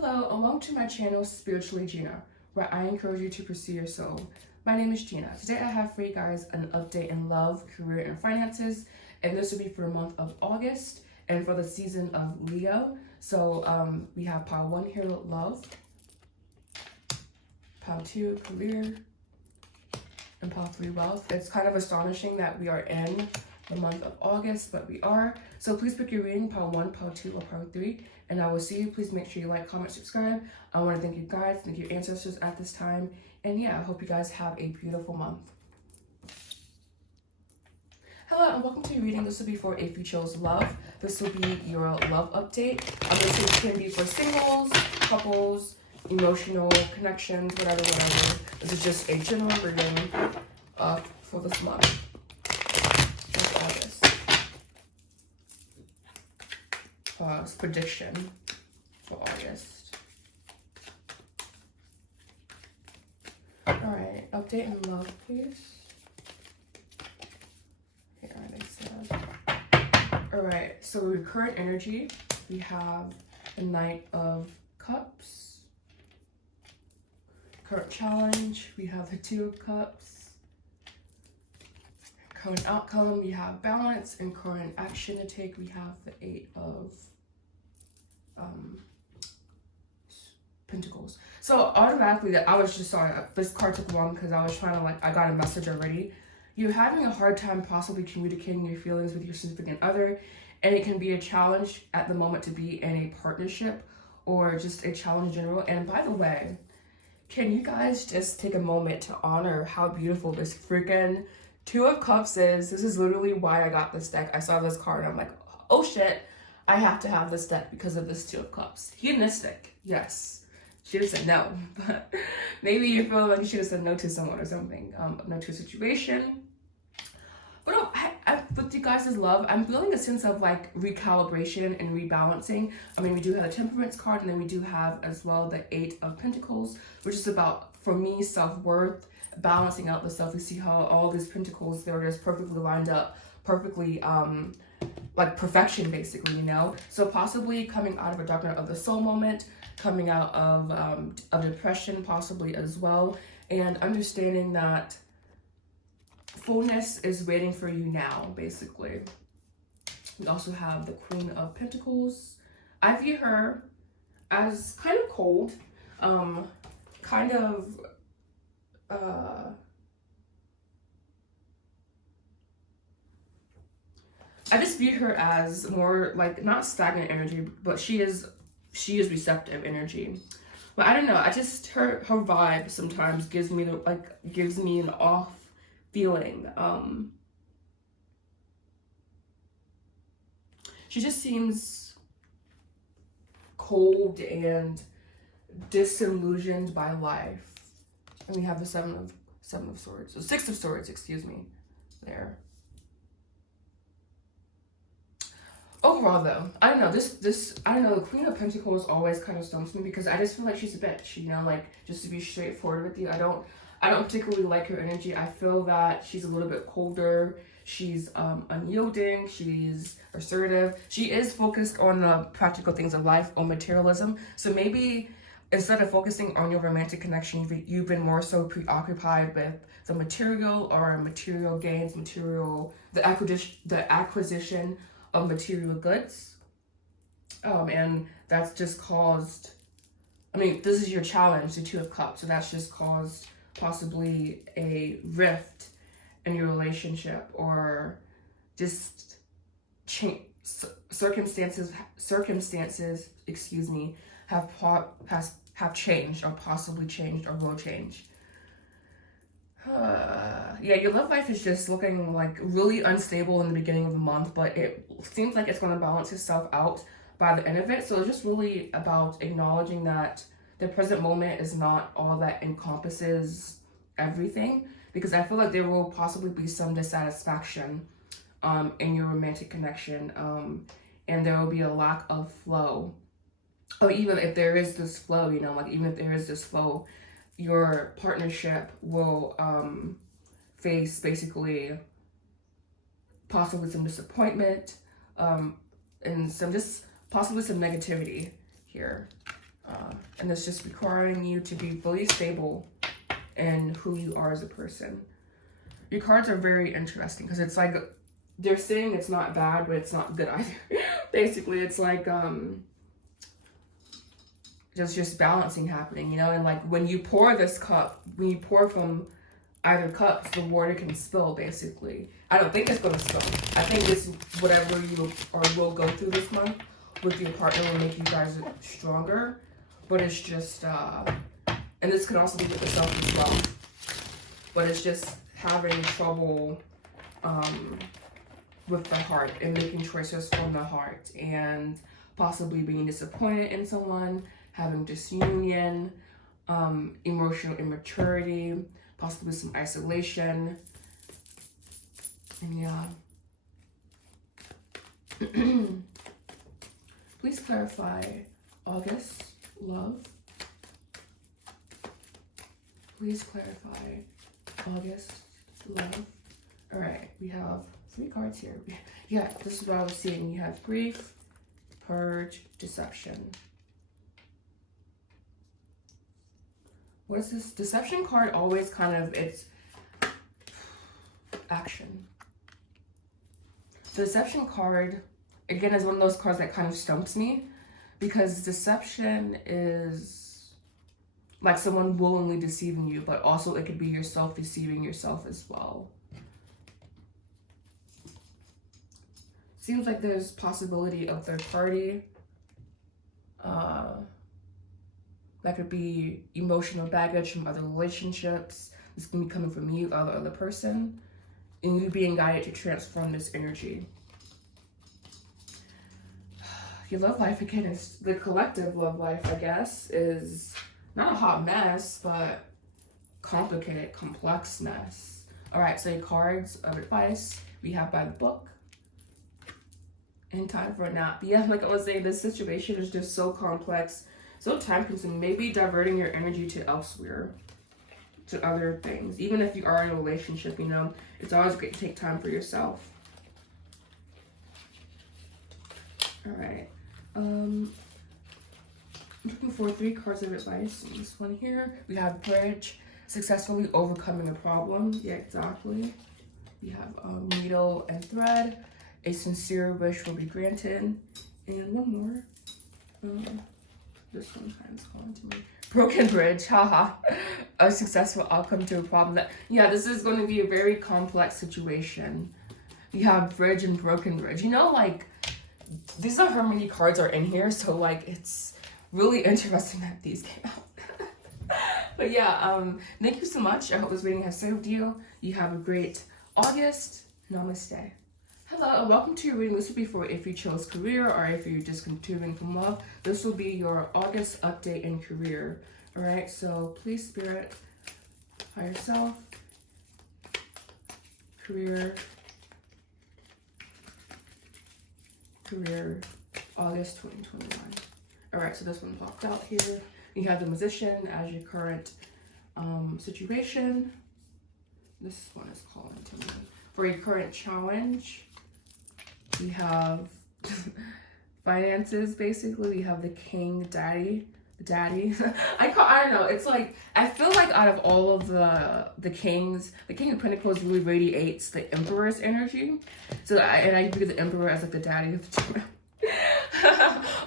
Hello and welcome to my channel, Spiritually Gina, where I encourage you to pursue your soul. My name is Gina. Today I have for you guys an update in love, career, and finances, and this will be for the month of August and for the season of Leo. So we have pile 1 here, love, pile 2, career, and pile 3, wealth. It's kind of astonishing that we are in the month of August, but we are. So please pick your reading, pile 1, pile 2, or pile 3, and I will see you. Please make sure you like, comment, subscribe. I want to thank you guys, thank your ancestors at this time, and yeah, I hope you guys have a beautiful month. Hello and welcome to your reading. This will be for if you chose love. This will be your love update. This can be for singles, couples, emotional connections, whatever. This is just a general reading for this month. August. Prediction for August. Alright, update in love, please. Here, they said. Alright, so your current energy, we have the Knight of Cups. Current challenge, we have the 2 of Cups. Current outcome, we have balance, and current action to take, we have the 8 of Pentacles. So automatically, that I was just sorry, this card took long because I was trying to I got a message already. You're having a hard time possibly communicating your feelings with your significant other, and it can be a challenge at the moment to be in a partnership or just a challenge in general. And by the way, can you guys just take a moment to honor how beautiful this freaking 2 of Cups is? This is literally why I got this deck. I saw this card and I'm like, oh shit, I have to have this deck because of this 2 of Cups. Hedonistic, yes. She have said no, but maybe you feel like you should have said no to someone or something, no to a situation. But no, with you guys' love, I'm feeling a sense of recalibration and rebalancing. I mean, we do have the Temperance card, and then we do have as well the 8 of Pentacles, which is about, for me, self-worth, balancing out the stuff. We see how all these pentacles, they're just perfectly lined up, perfectly like perfection, basically, you know. So possibly coming out of a dark night of the soul moment, coming out of depression possibly as well, and understanding that fullness is waiting for you now, basically. We also have the Queen of Pentacles. I view her as kind of cold, kind of I just view her as more not stagnant energy, but she is receptive energy. But I don't know, I just her vibe sometimes gives me an off feeling. She just seems cold and disillusioned by life. And we have the 7 of Swords, so 6 of Swords, excuse me, there. Overall though, I don't know, I don't know, the Queen of Pentacles always kind of stumps me because I just feel like she's a bitch, you know, just to be straightforward with you. I don't particularly like her energy. I feel that she's a little bit colder. She's unyielding. She's assertive. She is focused on the practical things of life, on materialism. So maybe instead of focusing on your romantic connection, you've been more so preoccupied with the material or material gains, the acquisition of material goods. And that's just caused, I mean, this is your challenge, the 2 of Cups. So that's just caused possibly a rift in your relationship, or just circumstances, excuse me, have changed, or possibly changed, or will change. Yeah, your love life is just looking really unstable in the beginning of the month, but it seems like it's going to balance itself out by the end of it. So it's just really about acknowledging that the present moment is not all that encompasses everything, because I feel like there will possibly be some dissatisfaction in your romantic connection, and there will be a lack of flow. Or even if there is this flow, you know, even if there is this flow, your partnership will face basically possibly some disappointment, and possibly some negativity here. And it's just requiring you to be fully stable in who you are as a person. Your cards are very interesting because it's like they're saying it's not bad, but it's not good either. Basically, it's like just balancing happening, you know. And like when you pour this cup, when you pour from either cups, the water can spill. Basically, I don't think it's going to spill. I think this whatever you or will go through this month with your partner will make you guys stronger. But it's just and this can also be with yourself as well. But it's just having trouble with the heart and making choices from the heart and possibly being disappointed in someone, having disunion, emotional immaturity, possibly some isolation. And yeah. Please clarify August, love. Please clarify August, love. All right, we have 3 cards here. Yeah, this is what I was seeing. You have grief, purge, deception. What is this? Deception card always kind of, it's action. The deception card, again, is one of those cards that kind of stumps me because deception is like someone willingly deceiving you, but also it could be yourself deceiving yourself as well. Seems like there's possibility of third party. That could be emotional baggage from other relationships. This can be coming from you or the other person. And you being guided to transform this energy. Your love life, again, is the collective love life, I guess, is not a hot mess, but complicated, complex mess. All right, so your cards of advice we have by the book. And time for a nap. Yeah, like I was saying, this situation is just so complex, so time consuming. Maybe diverting your energy to elsewhere, to other things. Even if you are in a relationship, you know, it's always great to take time for yourself. All right. Looking for 3 cards of advice. This one here, we have bridge, successfully overcoming a problem. Yeah, exactly. We have needle and thread. A sincere wish will be granted. And one more. This one kind of calling to me. Broken bridge, haha. A successful outcome to a problem. Yeah, this is going to be a very complex situation. You have bridge and broken bridge. You know, like, these are how many cards are in here. So, like, it's really interesting that these came out. But yeah, thank you so much. I hope this reading has served you. You have a great August. Namaste. Hello and welcome to your reading. This will be for if you chose career or if you're discontinuing from love. This will be your August update in career. All right, so please, Spirit, higher self, career, August 2021. All right, so this one popped out here. You have the Magician as your current situation. This one is calling to me. For your current challenge, we have finances, basically. We have the King, Daddy. I don't know. It's like, I feel like out of all of the kings, the King of Pentacles really radiates the Emperor's energy. So, I view the Emperor as like the daddy of the two.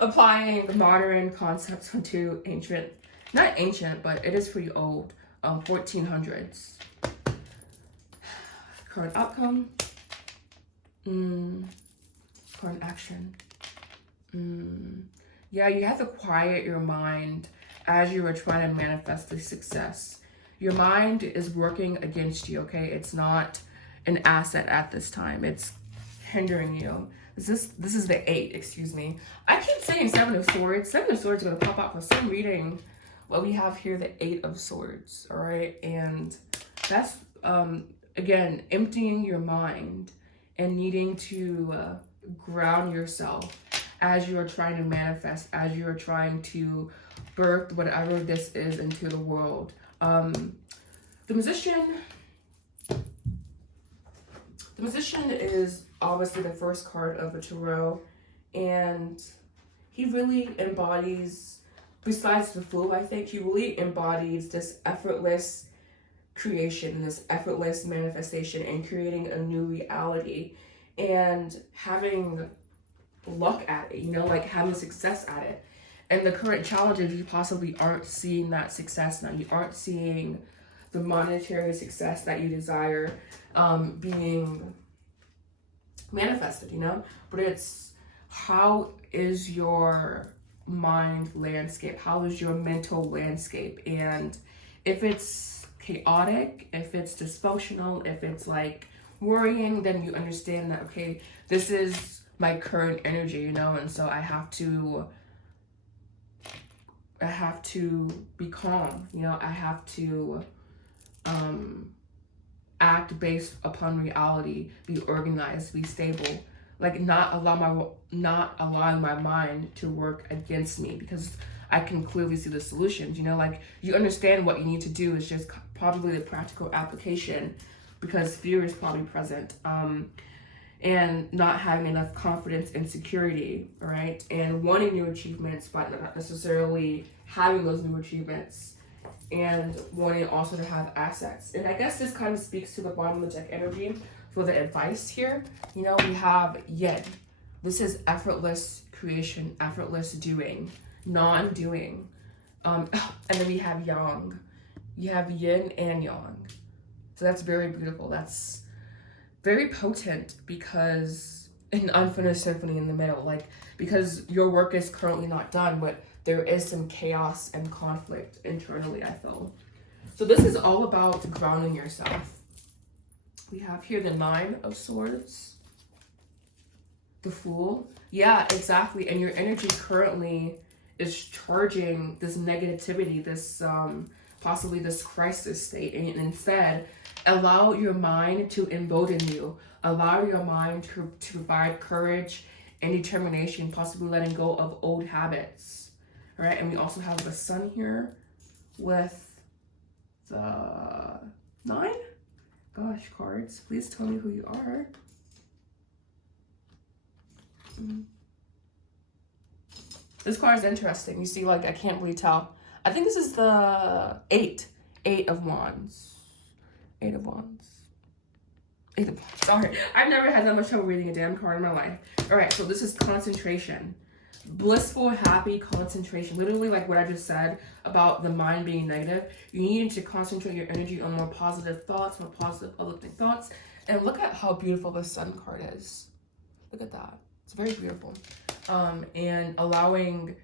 Applying modern concepts to ancient, not ancient, but it is pretty old, 1400s. Current outcome, current action. Yeah, you have to quiet your mind as you are trying to manifest the success. Your mind is working against you, okay? It's not an asset at this time. It's hindering you. This is the 8, excuse me. I keep saying 7 of Swords. 7 of Swords is going to pop out for some reading. Well, we have here the 8 of Swords, all right? And that's, again, emptying your mind and needing to ground yourself as you are trying to manifest, as you are trying to birth whatever this is into the world. The Magician is obviously the first card of the tarot, and he really embodies besides the Fool, I think he really embodies this effortless creation, this effortless manifestation, and creating a new reality and having luck at it, you know, like having success at it. And the current challenge is you possibly aren't seeing that success now. You aren't seeing the monetary success that you desire being manifested, you know? But it's, how is your mind landscape? How is your mental landscape? And if it's chaotic, if it's dysfunctional, if it's like worrying, then you understand that, okay, this is my current energy, you know? And so I have to be calm, you know? I have to act based upon reality, be organized, be stable, like not allowing my mind to work against me, because I can clearly see the solutions, you know, like you understand what you need to do. Is just probably the practical application, because fear is probably present, and not having enough confidence and security, right? And wanting new achievements, but not necessarily having those new achievements, and wanting also to have assets. And I guess this kind of speaks to the bottom of the deck energy for the advice here. You know, we have yin. This is effortless creation, effortless doing, non-doing. And then we have yang. You have yin and yang. So that's very beautiful. That's very potent, because an unfinished symphony in the middle, like, because your work is currently not done, but there is some chaos and conflict internally, I feel. So this is all about grounding yourself. We have here the Nine of Swords, the Fool. Yeah, exactly. And your energy currently is charging this negativity, this possibly this crisis state. And instead, allow your mind to embolden you. Allow your mind to provide courage and determination, possibly letting go of old habits. All right, and we also have the Sun here with the 9. Gosh, cards, please tell me who you are. This card is interesting. You see, like, I can't really tell. I think this is the 8 of Wands. 8 of Wands. 8 of Wands. Sorry, I've never had that much trouble reading a damn card in my life. All right, so this is concentration. Blissful, happy concentration. Literally like what I just said about the mind being negative. You need to concentrate your energy on more positive thoughts, more positive uplifting thoughts. And look at how beautiful the Sun card is. Look at that. It's very beautiful. And allowing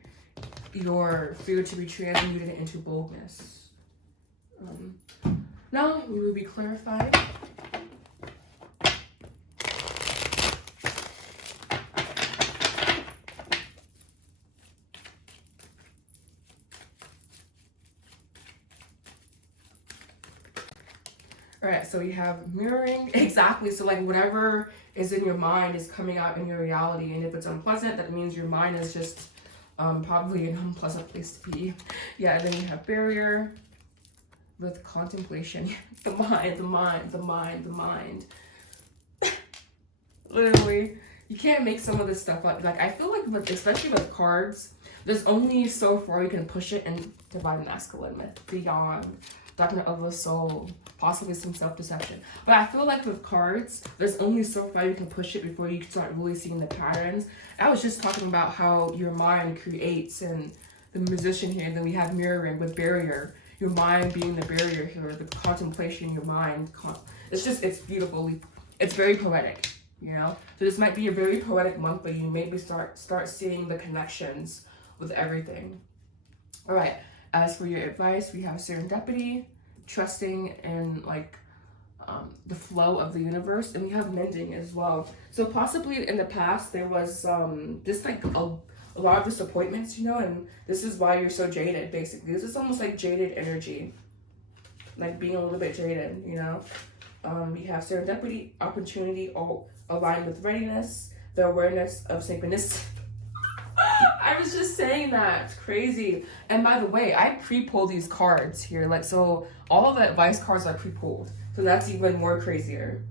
your fear to be transmuted into boldness. Now we will be clarified. All right, so we have mirroring. Exactly. So like whatever is in your mind is coming out in your reality. And if it's unpleasant, that means your mind is just probably an unpleasant place to be. Yeah, and then you have barrier with contemplation. The mind. Literally, you can't make some of this stuff up. Like I feel like, especially with cards, there's only so far you can push it in divine masculine myth, beyond document of the soul, possibly some self-deception. But I feel like with cards, there's only so far you can push it before you start really seeing the patterns. I was just talking about how your mind creates, and the musician here, and then we have mirroring with barrier. Your mind being the barrier here, the contemplation, your mind. It's beautiful. It's very poetic, you know? So this might be a very poetic month, but you maybe start seeing the connections with everything. All right. As for your advice, we have serendipity, trusting in like the flow of the universe, and we have mending as well. So possibly in the past there was just like a lot of disappointments, you know, and this is why you're so jaded. Basically, this is almost like jaded energy, like being a little bit jaded, you know. We have serendipity, opportunity, all aligned with readiness, the awareness of synchronicity. I was just saying that. It's crazy. And by the way, I pre-pulled these cards here. Like, so all of the advice cards I pre-pulled. So that's even more crazier.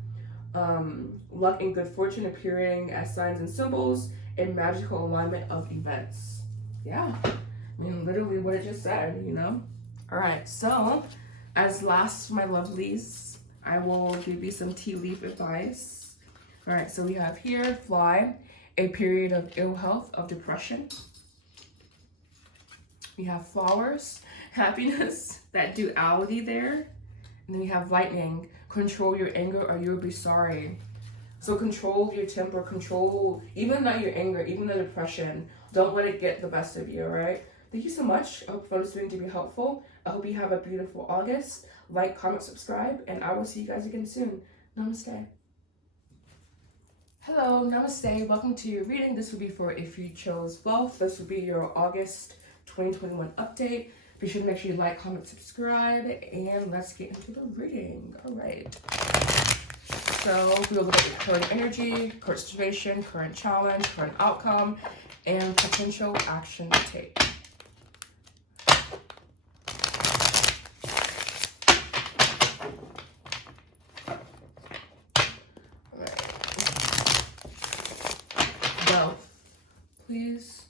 Luck and good fortune appearing as signs and symbols in magical alignment of events. Yeah. I mean, literally what it just said, you know? All right, so as last, my lovelies, I will give you some tea leaf advice. All right, so we have here, fly, a period of ill health, of depression. We have flowers, happiness, that duality there. And then we have lightning, control your anger or you'll be sorry. So control your temper, control, even not your anger, even the depression. Don't let it get the best of you, all right? Thank you so much. I hope this video to be helpful. I hope you have a beautiful August. Like, comment, subscribe, and I will see you guys again soon. Namaste. Hello, namaste. Welcome to your reading. This will be for if you chose wealth. This will be your August 2021 update. Be sure to make sure you like, comment, subscribe, and let's get into the reading. All right. So we'll look at your current energy, current situation, current challenge, current outcome, and potential action to take. All right. Wealth, please.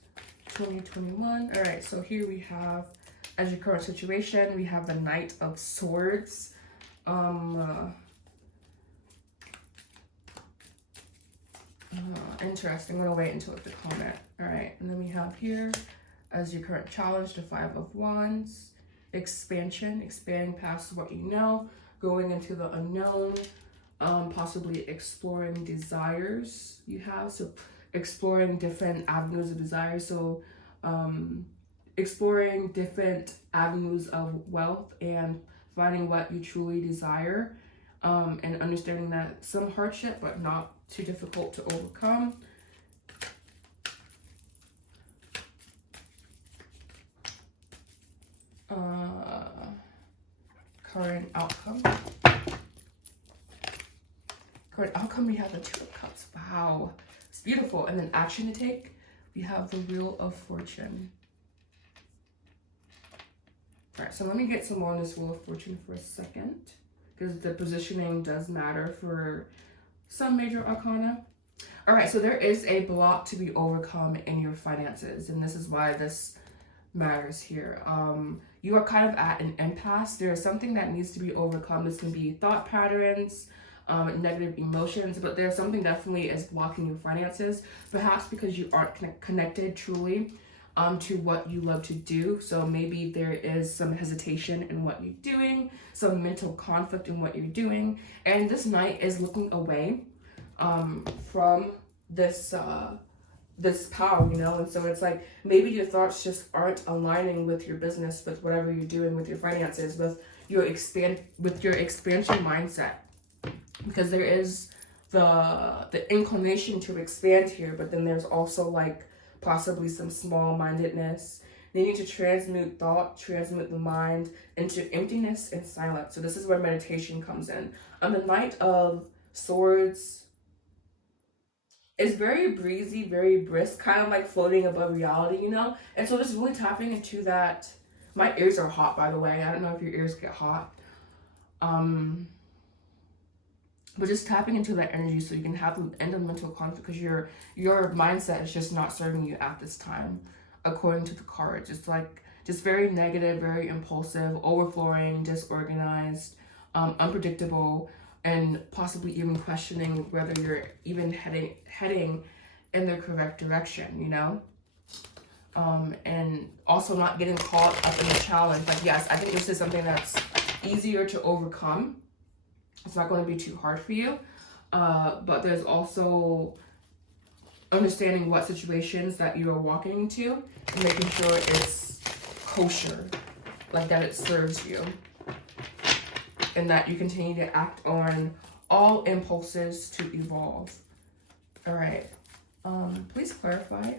2021. All right. So here we have, as your current situation, we have the Knight of Swords. Interesting. I'm gonna wait until the comment. All right, and then we have here, as your current challenge, the Five of Wands, expansion, expanding past what you know, going into the unknown, possibly exploring desires you have. So exploring different avenues of desire. So exploring different avenues of wealth and finding what you truly desire, and understanding that some hardship, but not too difficult to overcome. Current outcome. Current outcome, we have the Two of Cups. Wow, it's beautiful. And then action to take, we have the Wheel of Fortune. All right, so let me get some more on this Wheel of Fortune for a second, because the positioning does matter for some major arcana. All right, so there is a block to be overcome in your finances, and this is why this matters here. You are kind of at an impasse. There is something that needs to be overcome. This can be thought patterns, negative emotions, but there's something definitely is blocking your finances, perhaps because you aren't connected truly to what you love to do. So maybe there is some hesitation in what you're doing, some mental conflict in what you're doing, and this Knight is looking away from this this power, you know. And so it's like maybe your thoughts just aren't aligning with your business, with whatever you're doing, with your finances, with your expansion mindset, because there is the inclination to expand here, but then there's also like possibly some small-mindedness. They need to transmute thought, transmute the mind into emptiness and silence. So this is where meditation comes in. The Knight of Swords is very breezy, very brisk, kind of like floating above reality, you know? And so just really tapping into that. My ears are hot, by the way. I don't know if your ears get hot. But just tapping into that energy so you can have the end of mental conflict, because your mindset is just not serving you at this time, according to the cards. It's like just very negative, very impulsive, overflowing, disorganized, unpredictable, and possibly even questioning whether you're even heading in the correct direction, you know? And also not getting caught up in the challenge. Like, yes, I think this is something that's easier to overcome. It's not going to be too hard for you. But there's also understanding what situations that you are walking into and making sure it's kosher, like that it serves you, and that you continue to act on all impulses to evolve. All right. Please clarify.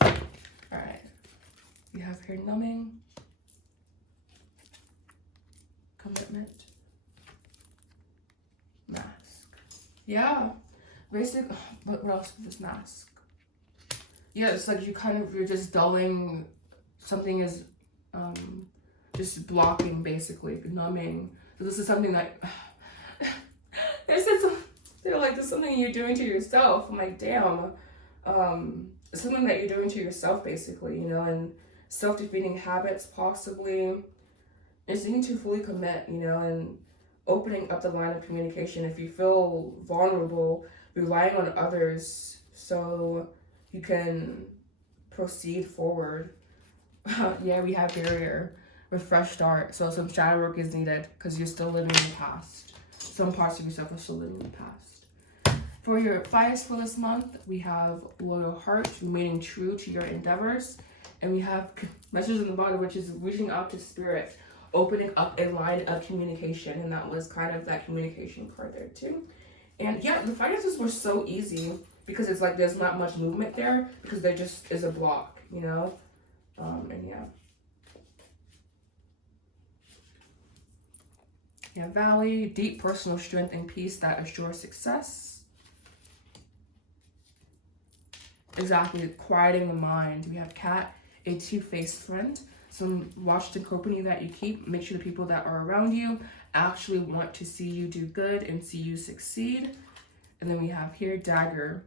All right. You have here numbing, commitment, mask. Yeah. Basically, what else with this mask? Yeah, it's like you're just dulling, something is just blocking, basically, numbing. So this is something that, there's They're like, there's something you're doing to yourself. I'm like, damn. It's something that you're doing to yourself, basically, you know, and self-defeating habits, possibly. It's needing to fully commit, you know, and opening up the line of communication. If you feel vulnerable, relying on others so you can proceed forward. Yeah, we have barrier with fresh start. So some shadow work is needed because you're still living in the past. Some parts of yourself are still living in the past. For your fires for this month, we have loyal heart, remaining true to your endeavors. And we have messages in the bottom, which is reaching out to spirit, opening up a line of communication. And that was kind of that communication card there too. And yeah, the finances were so easy because it's like there's not much movement there because there just is a block, you know? And yeah. Yeah, Valley, deep personal strength and peace that assures success. Exactly, quieting the mind. We have Cat, a two-faced friend. Some watch the company that you keep. Make sure the people that are around you actually want to see you do good and see you succeed. And then we have here Dagger,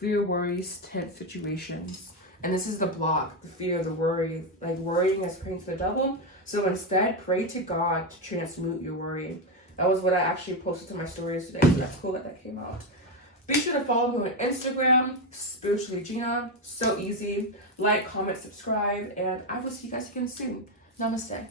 fear, worries, tense situations. And this is the block, the fear, the worry. Like worrying is praying to the devil. So instead, pray to God to transmute your worry. That was what I actually posted to my stories today. So that's cool that that came out. Be sure to follow me on Instagram, Spiritually Gina. So easy. Like, comment, subscribe, and I will see you guys again soon. Namaste.